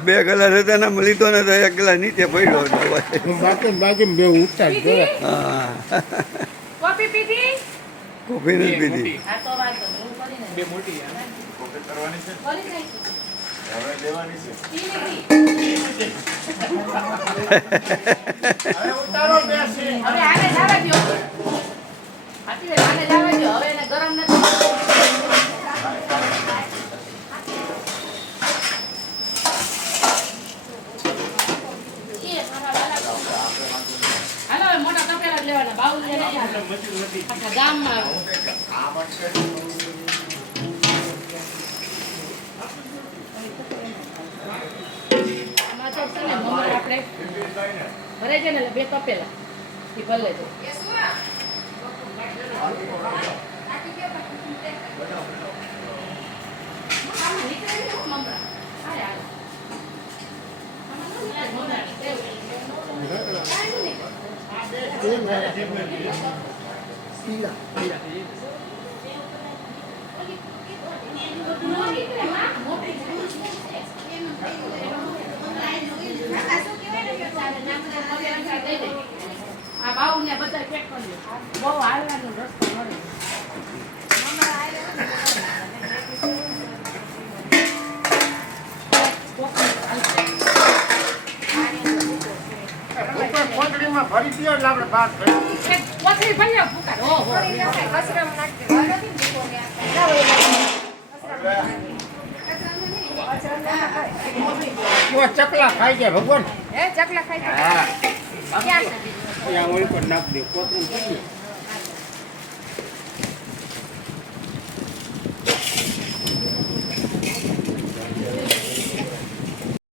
બે કલાક હતા ને લીધો ને તો એક કલાક નીચે પડ્યો કોફી પીધી કોફી નથી પીધી ગામમાં આપણે ભરે છે ને બે કપેલા ભલે છે આ બાઉ ને બધા ચેક કરી બહુ હાલવાનો રસ્તો મળે કોથળીમાં ભરી દો એટલે આપણે બહાર કોથળી ભરી ફૂકા ચકલા ખાઈ જાય ભગવાન ચકલા ખાઈ હા ત્યાં ઓલ પર નાખ દે કોથળી